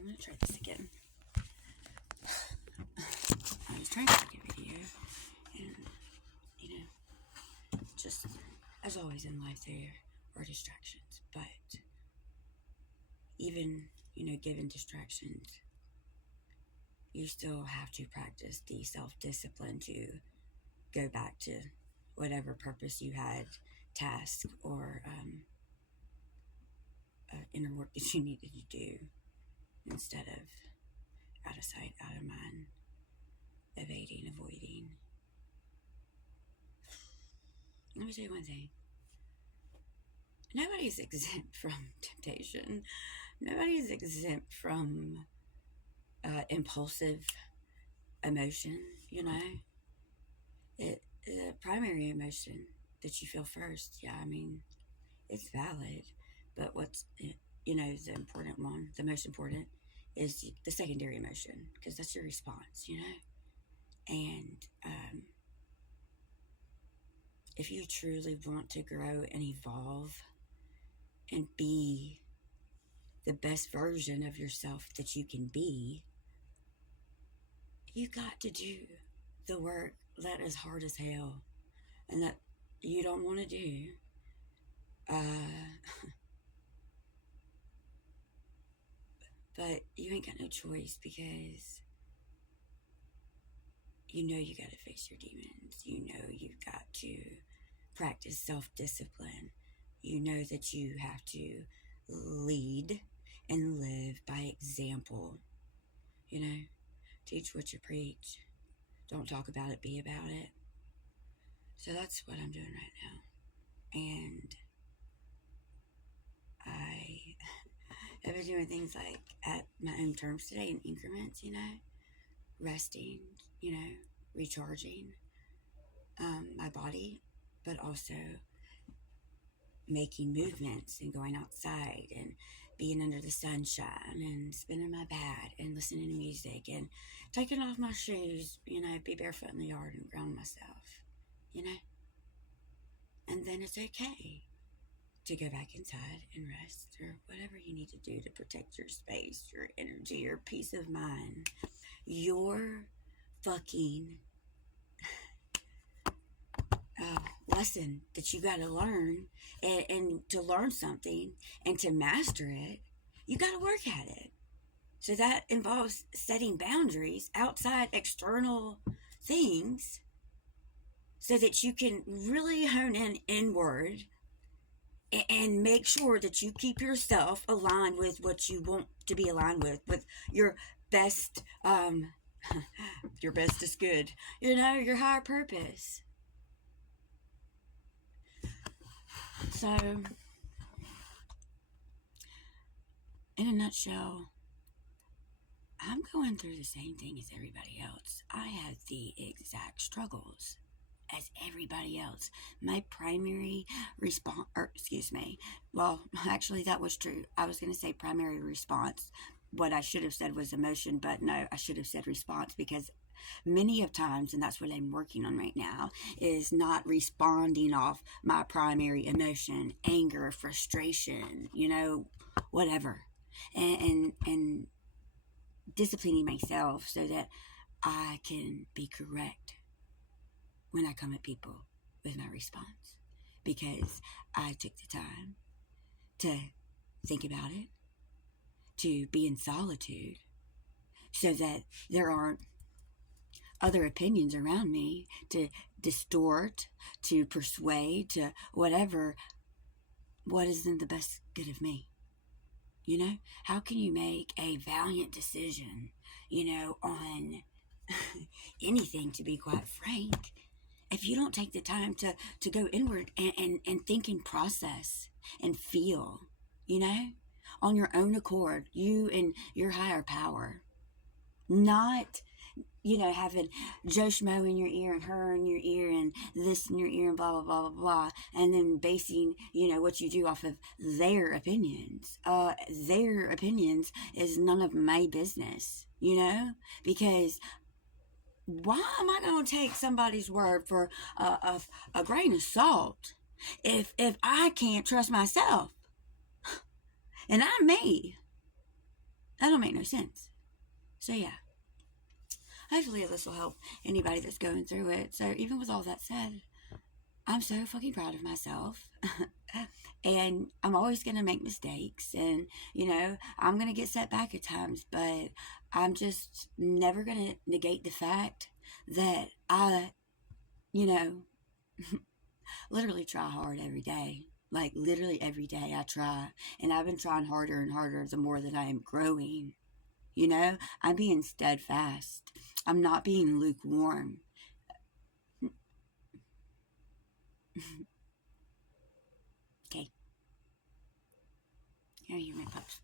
I'm going to try this again. I was trying to make a video, and, just as always in life, there are distractions, but even, given distractions, you still have to practice the self-discipline to go back to whatever purpose you had, task, or inner work that you needed to do, instead of out of sight, out of mind, evading, avoiding. Let me tell you one thing. Nobody's exempt from temptation. Nobody's exempt from impulsive emotion, The primary emotion that you feel first, it's valid. But what's, the important one, the most important, is the secondary emotion, because that's your response, And if you truly want to grow and evolve and be the best version of yourself that you can be, you got to do the work that is hard as hell and that you don't want to do. But you ain't got no choice, because you got to face your demons. You've got to practice self-discipline. That you have to lead and live by example. Teach what you preach. Don't talk about it, be about it. So that's what I'm doing right now. And I have been doing things like at my own terms today in increments, resting, recharging my body, but also making movements and going outside and being under the sunshine and spinning my bat and listening to music and taking off my shoes, be barefoot in the yard and ground myself, And then it's okay to go back inside and rest, or whatever you need to do to protect your space, your energy, your peace of mind, your fucking lesson that you got to learn, and to learn something and to master it, you got to work at it. So that involves setting boundaries outside external things so that you can really hone in inward and make sure that you keep yourself aligned with what you want to be aligned with your best, your best is good, your higher purpose. So, in a nutshell, I'm going through the same thing as everybody else. I have the exact struggles as everybody else. My primary response, well, actually that was true. I was going to say primary response. What I should have said was emotion, but no, I should have said response, because many of times, and that's what I'm working on right now, is not responding off my primary emotion, anger, frustration, whatever. And disciplining myself so that I can be correct when I come at people with my response, because I took the time to think about it, to be in solitude, so that there aren't other opinions around me to distort, to persuade, to whatever, what is in the best good of me. How can you make a valiant decision, on anything, to be quite frank, if you don't take the time to go inward and think and process and feel, on your own accord, you and your higher power, not, having Joe Schmo in your ear and her in your ear and this in your ear and blah, blah, blah, blah, blah, and then basing, what you do off of their opinions. Their opinions is none of my business, because why am I going to take somebody's word for a grain of salt if I can't trust myself? And I'm me. That don't make no sense. So yeah, hopefully this will help anybody that's going through it. So even with all that said, I'm so fucking proud of myself. And I'm always going to make mistakes. And, I'm going to get set back at times. But I'm just never going to negate the fact that I, you know, literally try hard every day. Like, literally every day I try. And I've been trying harder and harder the more that I am growing. I'm being steadfast. I'm not being lukewarm. Okay. Here are your pups.